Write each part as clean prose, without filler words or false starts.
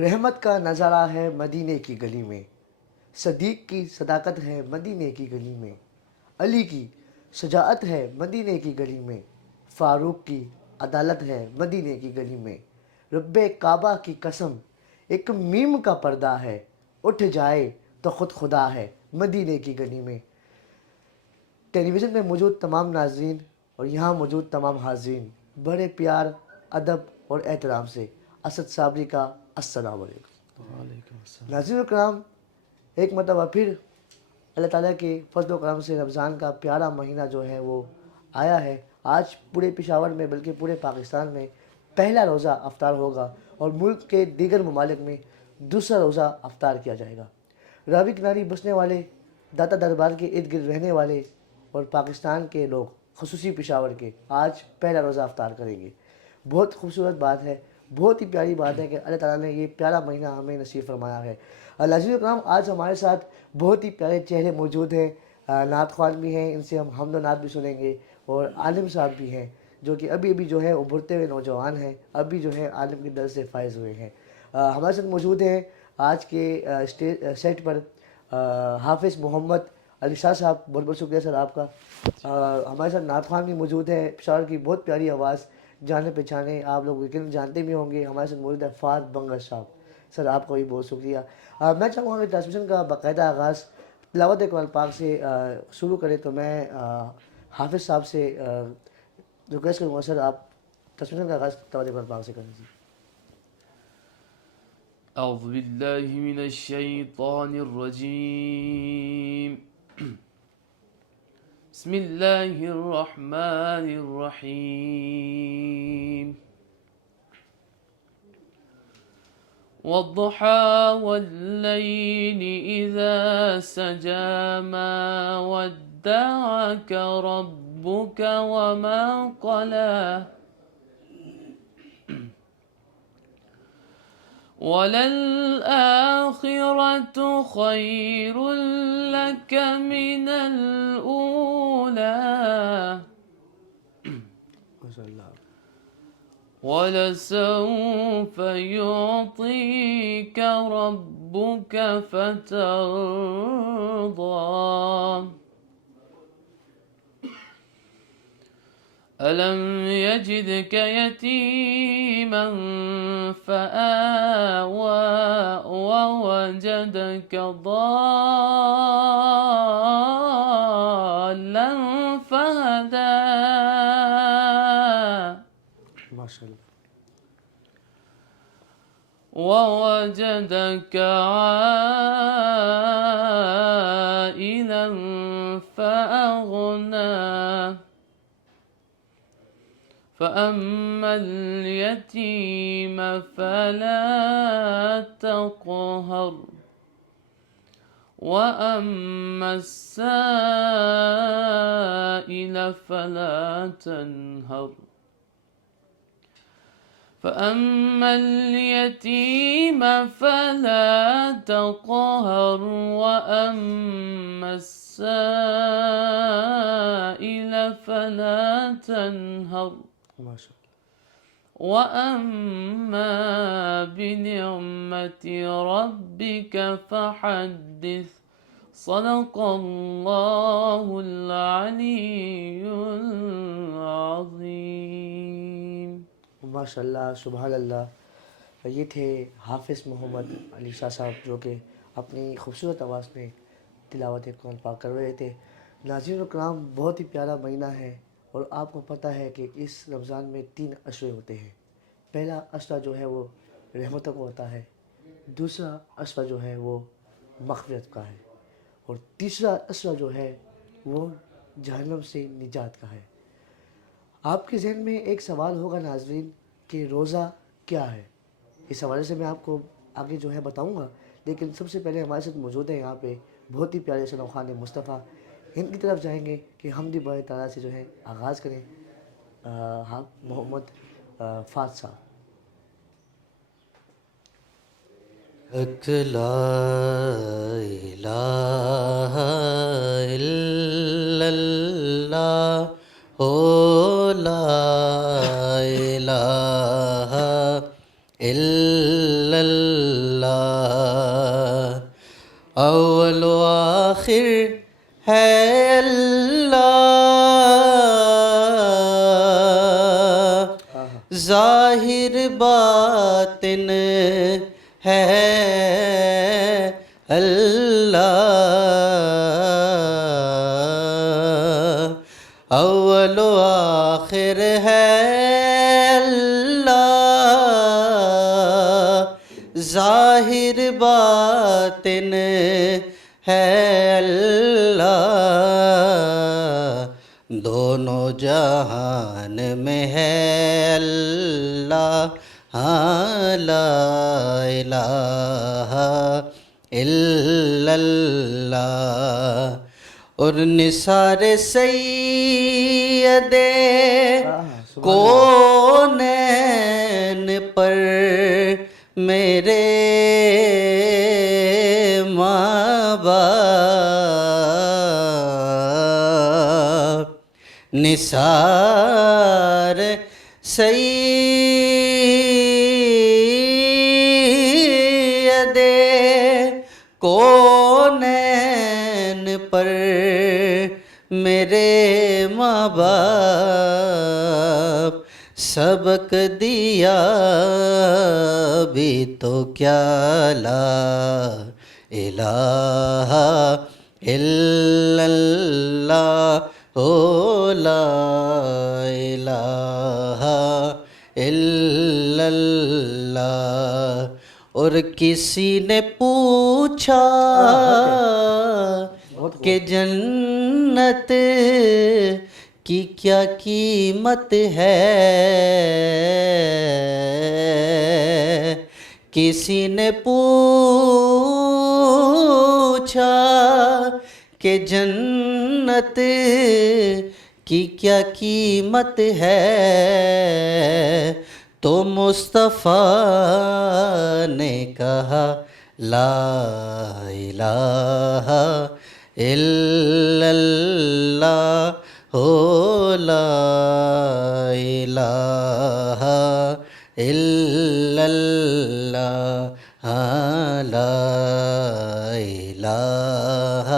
رحمت کا نظارہ ہے مدینے کی گلی میں، صدیق کی صداقت ہے مدینے کی گلی میں، علی کی شجاعت ہے مدینے کی گلی میں، فاروق کی عدالت ہے مدینے کی گلی میں، رب کعبہ کی قسم ایک میم کا پردہ ہے، اٹھ جائے تو خود خدا ہے مدینے کی گلی میں۔ ٹیلی ویژن میں موجود تمام ناظرین اور یہاں موجود تمام حاضرین، بڑے پیار، ادب اور احترام سے اسد صابری کا السلام علیکم۔ وعلیکم السلام۔ ناظرین کرام، ایک مرتبہ پھر اللہ تعالیٰ کے فضل و کرم سے رمضان کا پیارا مہینہ جو ہے وہ آیا ہے۔ آج پورے پشاور میں بلکہ پورے پاکستان میں پہلا روزہ افطار ہوگا اور ملک کے دیگر ممالک میں دوسرا روزہ افطار کیا جائے گا۔ راوی کناری بسنے والے، داتا دربار کے ارد گرد رہنے والے اور پاکستان کے لوگ خصوصی پشاور کے آج پہلا روزہ افطار کریں گے۔ بہت خوبصورت بات ہے، بہت ہی پیاری بات ہے کہ اللہ تعالیٰ نے یہ پیارا مہینہ ہمیں نصیب فرمایا ہے۔ ناظرین کرام، آج ہمارے ساتھ بہت ہی پیارے چہرے موجود ہیں، نعت خوان بھی ہیں، ان سے ہم حمد و نعت بھی سنیں گے، اور عالم صاحب بھی ہیں جو کہ ابھی جو ہے ابھرتے ہوئے نوجوان ہیں، ابھی جو ہے عالم کی درس سے فائز ہوئے ہیں۔ ہمارے ساتھ موجود ہیں آج کے سیٹ پر حافظ محمد علی شاہ صاحب، بہت بہت شکریہ سر آپ کا۔ ہمارے ساتھ نعت خوان بھی موجود ہیں، پشاور کی بہت پیاری آواز، جانے پہچانے، آپ لوگ یقیناً جانتے بھی ہوں گے۔ ہمارے ساتھ موجود ہے فہد بنگر صاحب، سر آپ کا بھی بہت شکریہ۔ میں چاہوں گا کہ ٹرانسمیشن کا باقاعدہ آغاز تلاوت قرآن پاک سے شروع کریں، تو میں حافظ صاحب سے ریکویسٹ کروں گا سر آپ ٹرانسمیشن کا آغاز تلاوت قرآن پاک سے کریں۔ اعوذ باللہ من الشیطان الرجیم، بسم اللہ الرحمن الرحیم۔ والضحى والليل إذا سجى ما ودعك ربك وما قلى وللآخرة خير لك من الأولى ولسوف يعطيك ربك فترضى ألم يجدك يتيما فآوى ووجدك ضالا فهدى ماشاء اللہ۔ ووجدك عائلا فأغنى فأما اليتيم فلا تقهر وأما السائل فلا تنهر فأما اليتيم فلا تقهر وأما السائل فلا تنهر وأما بنعمة ربك فحدث صدق الله العلي العظيم۔ ماشاء اللہ، سبحان اللہ۔ یہ تھے حافظ محمد علی شاہ صاحب جو کہ اپنی خوبصورت آواز میں تلاوت قرآن پاک کر رہے تھے۔ ناظرین کرام، بہت ہی پیارا مہینہ ہے اور آپ کو پتہ ہے کہ اس رمضان میں 3 عشرے ہوتے ہیں۔ پہلا عشرہ جو ہے وہ رحمتوں کا ہوتا ہے، دوسرا عشرہ جو ہے وہ مغفرت کا ہے، اور تیسرا عشرہ جو ہے وہ جہنم سے نجات کا ہے۔ آپ کے ذہن میں ایک سوال ہوگا ناظرین کہ روزہ کیا ہے؟ اس حوالے سے میں آپ کو آگے جو ہے بتاؤں گا، لیکن سب سے پہلے ہمارے ساتھ موجود ہیں یہاں پہ بہت ہی پیارے ثنا خوان مصطفیٰ، ان کی طرف جائیں گے کہ حمد بارے تعالیٰ سے جو ہے آغاز کریں۔ محمد فہد صاحب۔ حق لا الہ الا اللہ، او لا الہ الا اللہ، ہے اللہ، ظاہر باطن ہے اللہ، اول و آخر ہے اللہ، ظاہر باطن ہے اللہ، دونوں جہان میں ہے اللہ، ہاں لا الہ الا اللہ، اور نثار سید کونین پر میرے ماں باپ، نثار سید کونین پر میرے ماں باپ، سبق دیا بھی تو کیا لا الہ الا اللہ، او لا الہ الا اللہ، اور کسی نے پوچھا کہ جنت کی کیا قیمت ہے، کسی نے پوچھا کہ جنت کی کیا قیمت ہے، تو مصطفیٰ نے کہا لا الہ الا اللہ، ہو لا الہ الا اللہ، ہاں لا الہ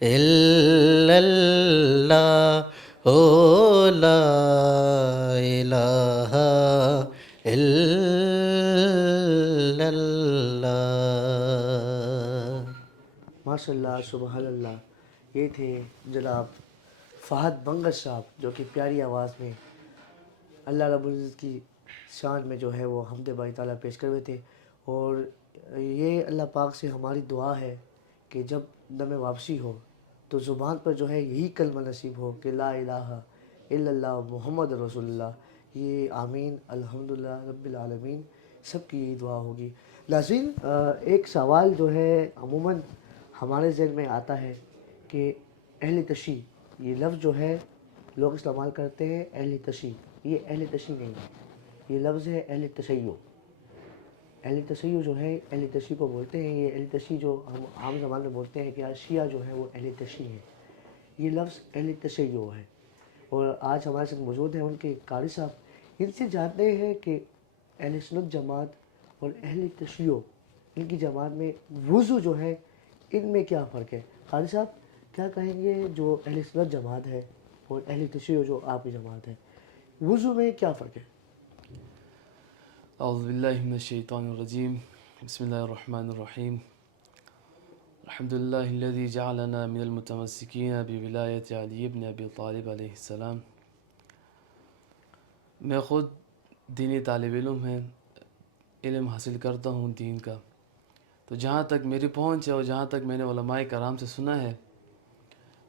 الا اللہ، ہو لا الہ الا اللہ۔ ماشاء اللہ، سبحان اللہ۔ یہ تھے جناب فہد بنگش صاحب، جو کہ پیاری آواز میں اللہ رب العزت کی شان میں جو ہے وہ حمد باری تعالیٰ پیش کر ہوئے تھے۔ اور یہ اللہ پاک سے ہماری دعا ہے کہ جب دم واپسی ہو تو زبان پر جو ہے یہی کلمہ نصیب ہو کہ لا الہ الا اللہ محمد رسول اللہ۔ یہ آمین، الحمدللہ رب العالمین، سب کی یہی دعا ہوگی۔ ناظرین، ایک سوال جو ہے عموماً ہمارے ذہن میں آتا ہے کہ اہل تشیع، یہ لفظ جو ہے لوگ استعمال کرتے ہیں اہل تشیع، یہ اہل تشیع نہیں ہے، یہ لفظ ہے اہل تشیع۔ اہل تشیع جو ہے اہل تشیع کو بولتے ہیں، یہ اہل تشیع جو ہم عام زبان میں بولتے ہیں کہ شیعہ جو ہے وہ اہل تشیع ہے، یہ لفظ اہل تشیع ہے۔ اور آج ہمارے ساتھ موجود ہیں ان کے قاری صاحب، ان سے جانتے ہیں کہ اہل سنت جماعت اور اہل تشیع، ان کی جماعت میں وضو جو ہے ان میں کیا فرق ہے۔ قاری صاحب کیا کہیں گے، جو اہل سنت جماعت ہے اور اہل تشیع جو آپ کی جماعت ہے، وضو میں کیا فرق ہے؟ اعوذ باللہ من الشیطان الرجیم، بسم اللہ الرحمن الرحیم، الحمد للہ الذی جعلنا من المتمسکین بولایت علی بن ابی طالب علیہ السلام۔ میں خود دینی طالب علم ہے، علم حاصل کرتا ہوں دین کا، تو جہاں تک میری پہنچ ہے اور جہاں تک میں نے علماء کرام سے سنا ہے،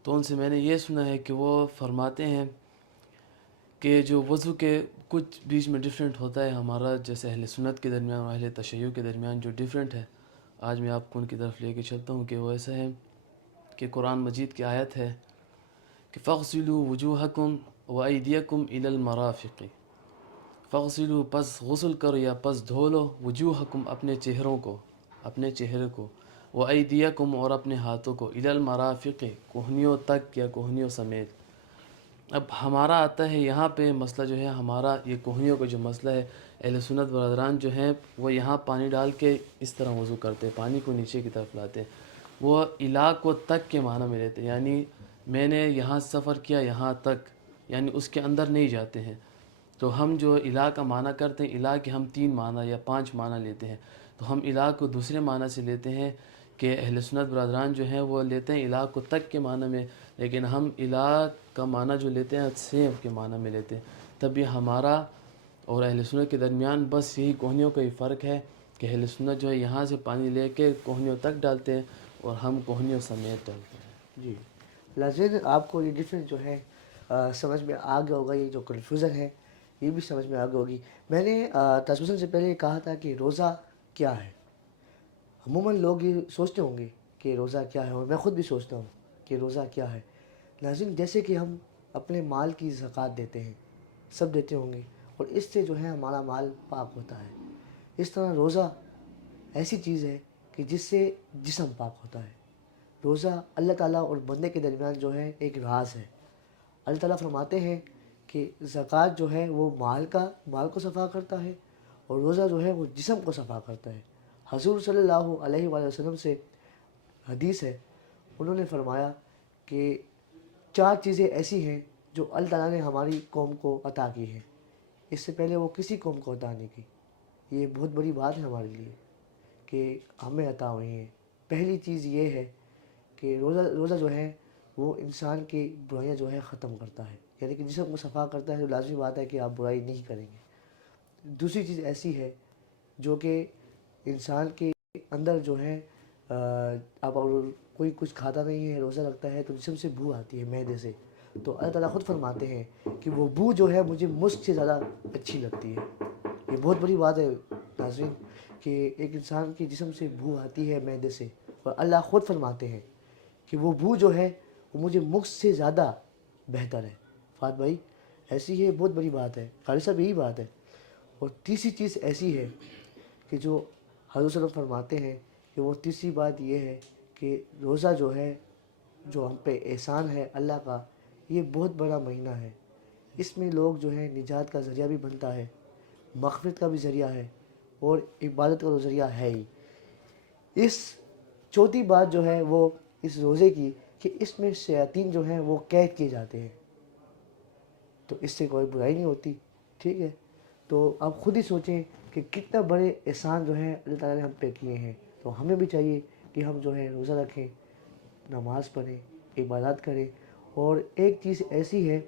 تو ان سے میں نے یہ سنا ہے کہ وہ فرماتے ہیں کہ جو وضو کے کچھ بیچ میں ڈیفرنٹ ہوتا ہے ہمارا، جیسے اہل سنت کے درمیان اور اہل تشیع کے درمیان جو ڈیفرنٹ ہے، آج میں آپ کو ان کی طرف لے کے چلتا ہوں کہ وہ ایسا ہے کہ قرآن مجید کی آیت ہے کہ فَاغْسِلُوا وُجُوهَكُمْ وَأَيْدِيَكُمْ إِلَى الْمَرَافِقِ، فَاغْسِلُوا پس غسل کرو یا پس دھو لو، وجوہکم اپنے چہروں کو، اپنے چہرے کو، وَأَيْدِيَكُمْ اور اپنے ہاتھوں کو، إِلَى الْمَرَافِقِ کوہنیوں تک یا کوہنیوں سمیت۔ اب ہمارا آتا ہے یہاں پہ مسئلہ جو ہے، ہمارا یہ کوہنیوں کا جو مسئلہ ہے، اہل سنت برادران جو ہیں وہ یہاں پانی ڈال کے اس طرح وضو کرتے ہیں، پانی کو نیچے کی طرف لاتے ہیں، وہ الہ کو تک کے معنی میں لیتے ہیں، یعنی میں نے یہاں سفر کیا یہاں تک، یعنی اس کے اندر نہیں جاتے ہیں۔ تو ہم جو الہ کا معنی کرتے ہیں، الہ کے ہم 3 معنی یا 5 معنی لیتے ہیں، تو ہم الہ کو دوسرے معنی سے لیتے ہیں کہ اہل سنت برادران جو ہیں وہ لیتے ہیں الہ کو تک کے معنی میں، لیکن ہم الہ کا معنی جو لیتے ہیں سیب کے معنی میں لیتے ہیں۔ تب یہ ہمارا اور اہل سنت کے درمیان بس یہی کوہنیوں کا ہی فرق ہے کہ اہل سنت جو ہے یہاں سے پانی لے کے کوہنیوں تک ڈالتے ہیں اور ہم کوہنیوں سمیت ڈالتے ہیں۔ جی ناظرین، آپ کو یہ ڈفرینس جو ہے سمجھ میں آ گیا ہوگا، یہ جو کنفیوژن ہے یہ بھی سمجھ میں آ گئی ہوگی۔ میں نے ٹرانسمیشن سے پہلے یہ کہا تھا کہ روزہ کیا ہے۔ عموماً لوگ یہ سوچتے ہوں گے کہ روزہ کیا ہے، اور میں خود بھی سوچتا ہوں کہ روزہ کیا ہے۔ ناظرین، جیسے کہ ہم اپنے مال کی زکوٰۃ دیتے ہیں، سب دیتے ہوں گے، اور اس سے جو ہے ہمارا مال پاک ہوتا ہے، اس طرح روزہ ایسی چیز ہے کہ جس سے جسم پاک ہوتا ہے۔ روزہ اللہ تعالیٰ اور بندے کے درمیان جو ہے ایک راز ہے۔ اللہ تعالیٰ فرماتے ہیں کہ زکوٰۃ جو ہے وہ مال کو صفا کرتا ہے، اور روزہ جو ہے وہ جسم کو صفا کرتا ہے۔ حضور صلی اللہ علیہ وآلہ وسلم سے حدیث ہے، انہوں نے فرمایا کہ 4 چیزیں ایسی ہیں جو اللہ تعالیٰ نے ہماری قوم کو عطا کی ہیں، اس سے پہلے وہ کسی قوم کو عطا نہیں کی۔ یہ بہت بڑی بات ہے ہمارے لیے کہ ہمیں عطا ہوئی ہیں۔ پہلی چیز یہ ہے کہ روزہ جو ہے وہ انسان کی برائیاں جو ہے ختم کرتا ہے، یعنی کہ جسم کو صفا کرتا ہے، تو لازمی بات ہے کہ آپ برائی نہیں کریں گے۔ دوسری چیز ایسی ہے جو کہ انسان کے اندر جو ہے اب کوئی کچھ کھاتا نہیں ہے، روزہ رکھتا ہے، تو جسم سے بو آتی ہے معدے سے، تو اللہ تعالیٰ خود فرماتے ہیں کہ وہ بو جو ہے مجھے مشک سے زیادہ اچھی لگتی ہے۔ یہ بہت بڑی بات ہے ناظرین کہ ایک انسان کے جسم سے بو آتی ہے معدے سے، اور اللہ خود فرماتے ہیں کہ وہ بو جو ہے وہ مجھے مشک سے زیادہ بہتر ہے۔ فات بھائی، ایسی ہے بہت بڑی بات ہے، قاری صاحب یہی بات ہے۔ اور تیسری چیز ایسی ہے کہ جو حضرت صلی اللہ علیہ وسلم فرماتے ہیں کہ وہ تیسری بات یہ ہے کہ روزہ جو ہے جو ہم پہ احسان ہے اللہ کا، یہ بہت بڑا مہینہ ہے۔ اس میں لوگ جو ہے نجات کا ذریعہ بھی بنتا ہے، مغفرت کا بھی ذریعہ ہے، اور عبادت کا تو ذریعہ ہے ہی۔ اس چوتھی بات جو ہے وہ اس روزے کی کہ اس میں شیاطین جو ہیں وہ قید کیے جاتے ہیں، تو اس سے کوئی برائی نہیں ہوتی، ٹھیک ہے۔ تو آپ خود ہی سوچیں کہ کتنا بڑے احسان جو ہیں اللہ تعالیٰ نے ہم پہ کیے ہیں، تو ہمیں بھی چاہیے کہ ہم جو ہے روزہ رکھیں، نماز پڑھیں، عبادات کریں۔ اور ایک چیز ایسی ہے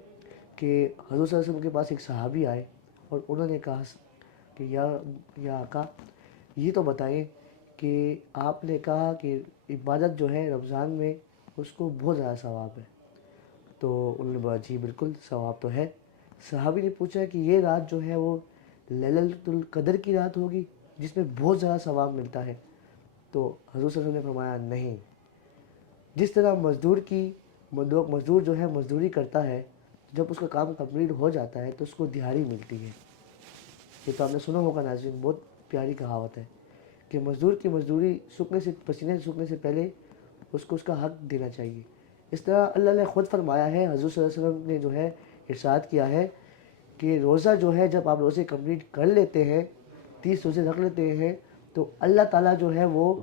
کہ حضور صلی اللہ علیہ وسلم کے پاس ایک صحابی آئے اور انہوں نے کہا کہ یا آقا یہ تو بتائیں کہ آپ نے کہا کہ عبادت جو ہے رمضان میں اس کو بہت زیادہ ثواب ہے، تو انہوں نے بولا جی بالکل ثواب تو ہے۔ صحابی نے پوچھا کہ یہ رات جو ہے وہ لیلۃ القدر کی رات ہوگی جس میں بہت زیادہ ثواب ملتا ہے؟ تو حضور صلی اللہ علیہ وسلم نے فرمایا نہیں، جس طرح مزدور جو ہے مزدوری کرتا ہے، جب اس کا کام کمپلیٹ ہو جاتا ہے تو اس کو دہاڑی ملتی ہے۔ یہ تو آپ نے سنا ہوگا ناظرین، بہت پیاری کہاوت ہے کہ مزدور کی مزدوری پسینے سے سوکھنے سے پہلے اس کو اس کا حق دینا چاہیے۔ اس طرح اللہ نے خود فرمایا ہے، حضور صلی اللہ علیہ وسلم نے جو ہے ارشاد کیا ہے کہ روزہ جو ہے جب آپ روزے کمپلیٹ کر لیتے ہیں، 30 روزے رکھ لیتے ہیں، تو اللہ تعالیٰ جو ہے وہ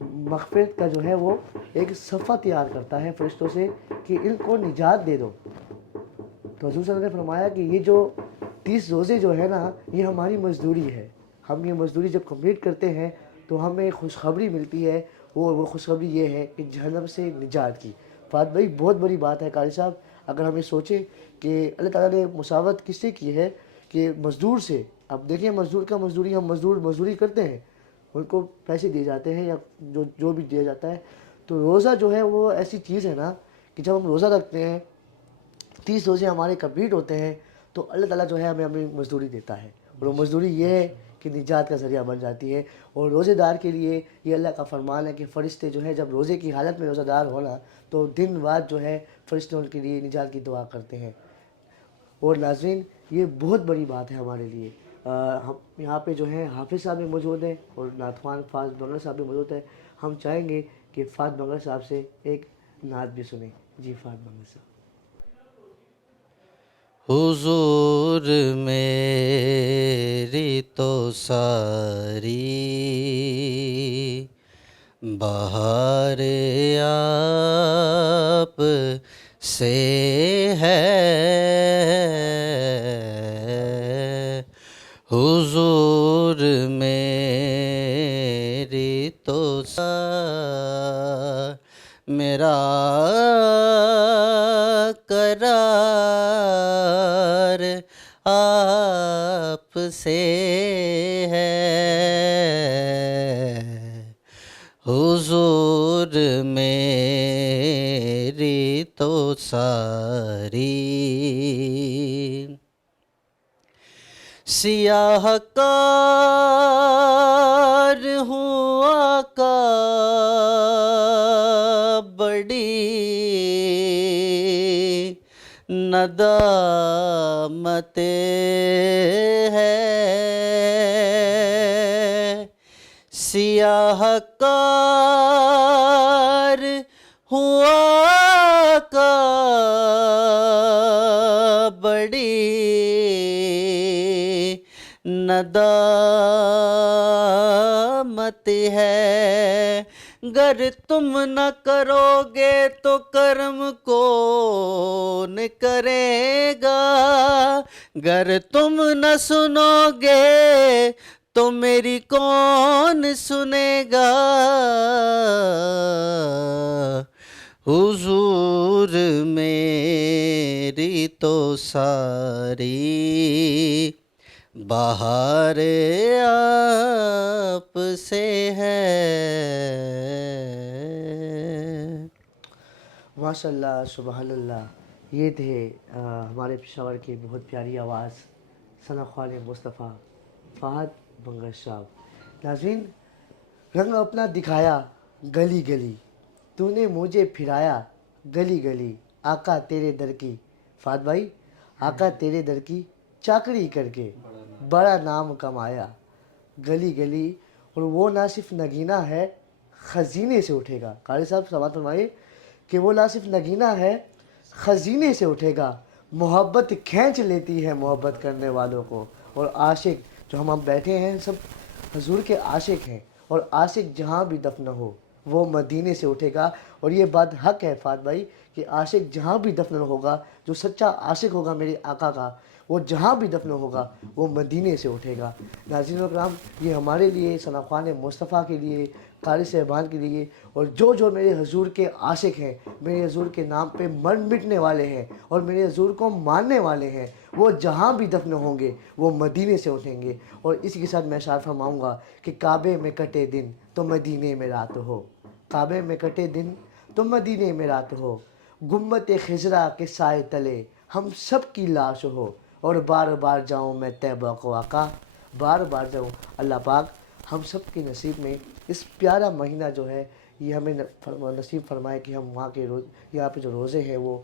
مغفرت کا جو ہے وہ ایک صفحہ تیار کرتا ہے فرشتوں سے کہ ان کو نجات دے دو۔ تو حضور صلی اللہ علیہ وسلم نے فرمایا کہ یہ جو 30 روزے جو ہے نا، یہ ہماری مزدوری ہے۔ ہم یہ مزدوری جب کمپلیٹ کرتے ہیں تو ہمیں خوشخبری ملتی ہے، وہ خوشخبری یہ ہے کہ جہنم سے نجات کی۔ فات بھائی، بہت بڑی بات ہے قاری صاحب، اگر ہمیں سوچیں کہ اللہ تعالیٰ نے مساوات کس سے کی ہے کہ مزدور سے۔ اب دیکھیں مزدور کا مزدوری، ہم مزدوری کرتے ہیں، ان کو پیسے دیے جاتے ہیں یا جو بھی دیا جاتا ہے۔ تو روزہ جو ہے وہ ایسی چیز ہے نا کہ جب ہم روزہ رکھتے ہیں، 30 روزے ہمارے کمپلیٹ ہوتے ہیں، تو اللہ تعالیٰ جو ہے ہمیں اپنی مزدوری دیتا ہے، اور وہ مزدوری یہ ہے کہ نجات کا ذریعہ بن جاتی ہے۔ اور روزے دار کے لیے یہ اللہ کا فرمان ہے کہ فرشتے جو ہے جب روزے کی حالت میں روزہ دار ہونا، تو دن رات جو ہے فرشتے ان کے لیے نجات کی دعا کرتے ہیں۔ اور ناظرین، یہ بہت بڑی بات ہے ہمارے لیے۔ ہم یہاں پہ جو ہے حافظ صاحب بھی موجود ہیں اور نعتخوان فاض بنگلہ صاحب بھی موجود ہیں۔ ہم چاہیں گے کہ فاض بنگلہ صاحب سے ایک نعت بھی سنیں۔ جی فاض بنگلہ صاحب۔ حضور میری تو ساری بہار آپ سے ہے حضور میری تو میرا قرار آپ سے ہے حضور میری تو ساری سیاہ کار ہوں آقا بڑی ندامت ہے سیاہ کار ہوں آقا بڑی ندامت ہے گر تم نہ کرو گے تو کرم کون کرے گا گر تم نہ سنو گے تو میری کون سنے گا حضور میری تو ساری بہار آپ سے ہے ماشاء اللہ سبحان اللہ. یہ تھے ہمارے پشاور کی بہت پیاری آواز ثنا خوان مصطفیٰ فہد بنگش صاحب. ناظرین، رنگ اپنا دکھایا گلی گلی، تو نے مجھے پھرایا گلی گلی، آقا تیرے در کی فہد بھائی، آقا تیرے در کی چاکری کر کے بڑا نام کمایا گلی گلی. اور وہ نہ صرف نگینہ ہے خزینے سے اٹھے گا. قاری صاحب سماعت فرمائیے کہ وہ نہ صرف نگینہ ہے خزینے سے اٹھے گا، محبت کھینچ لیتی ہے محبت کرنے والوں کو. اور عاشق جو ہم بیٹھے ہیں سب حضور کے عاشق ہیں، اور عاشق جہاں بھی دفن ہو وہ مدینے سے اٹھے گا. اور یہ بات حق ہے فہد بھائی کہ عاشق جہاں بھی دفن ہوگا، جو سچا عاشق ہوگا میرے آقا کا، وہ جہاں بھی دفن ہوگا وہ مدینے سے اٹھے گا. ناظرین اکرام، یہ ہمارے لیے ثنا خوان مصطفیٰ کے لیے، قاری صاحبان کے لیے، اور جو میرے حضور کے عاشق ہیں، میرے حضور کے نام پہ مر مٹنے والے ہیں اور میرے حضور کو ماننے والے ہیں، وہ جہاں بھی دفن ہوں گے وہ مدینے سے اٹھیں گے. اور اسی کے ساتھ میں اشار فرماؤں گا کہ کعبے میں کٹے دن تو مدینے میں رات ہو، کعبے میں کٹے دن تو مدینے میں رات ہو، گنبد خضرا کے سائے تلے ہم سب کی لاش ہو، اور بار بار جاؤں میں طیبہ کو آقا، بار بار جاؤں. اللہ پاک ہم سب کے نصیب میں اس پیارا مہینہ جو ہے یہ ہمیں نصیب فرمائے کہ ہم وہاں کے یہاں پہ جو روزے ہیں وہ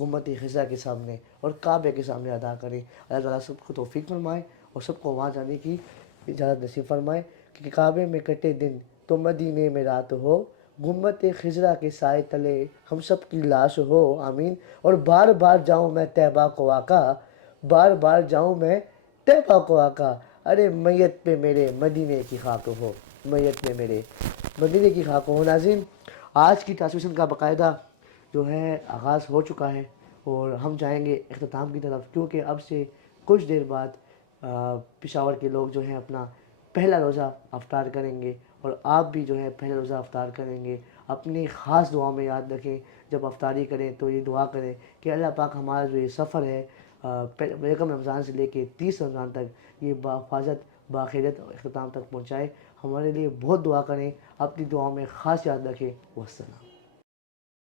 گنبد خضرا کے سامنے اور کعبے کے سامنے ادا کریں. اللہ تعالیٰ سب کو توفیق فرمائے اور سب کو وہاں جانے کی اجازت نصیب فرمائے کہ کعبے میں کٹے دن تو مدینے میں رات ہو، گنبد خضرا کے سائے تلے ہم سب کی لاش ہو. آمین. اور بار بار جاؤں میں طیبہ کو آقا، بار بار جاؤں میں طیبہ کو آقا، ارے میت پہ میرے مدینے کی خاک ہو، میت پہ میرے مدینے کی خاک ہو. ناظرین، آج کی ٹرانسمیشن کا باقاعدہ جو ہے آغاز ہو چکا ہے اور ہم جائیں گے اختتام کی طرف، کیونکہ اب سے کچھ دیر بعد پشاور کے لوگ جو ہیں اپنا پہلا روزہ افطار کریں گے، اور آپ بھی جو ہے پہلا روزہ افطار کریں گے. اپنی خاص دعاؤں میں یاد رکھیں جب افطاری کریں تو یہ دعا کریں کہ اللہ پاک ہمارا جو یہ سفر ہے یکم رمضان سے لے کے 30 رمضان تک یہ بحفاظت باخیرت اختتام تک پہنچائے. ہمارے لیے بہت دعا کریں، اپنی دعاؤں میں خاص یاد رکھیں. والسلام.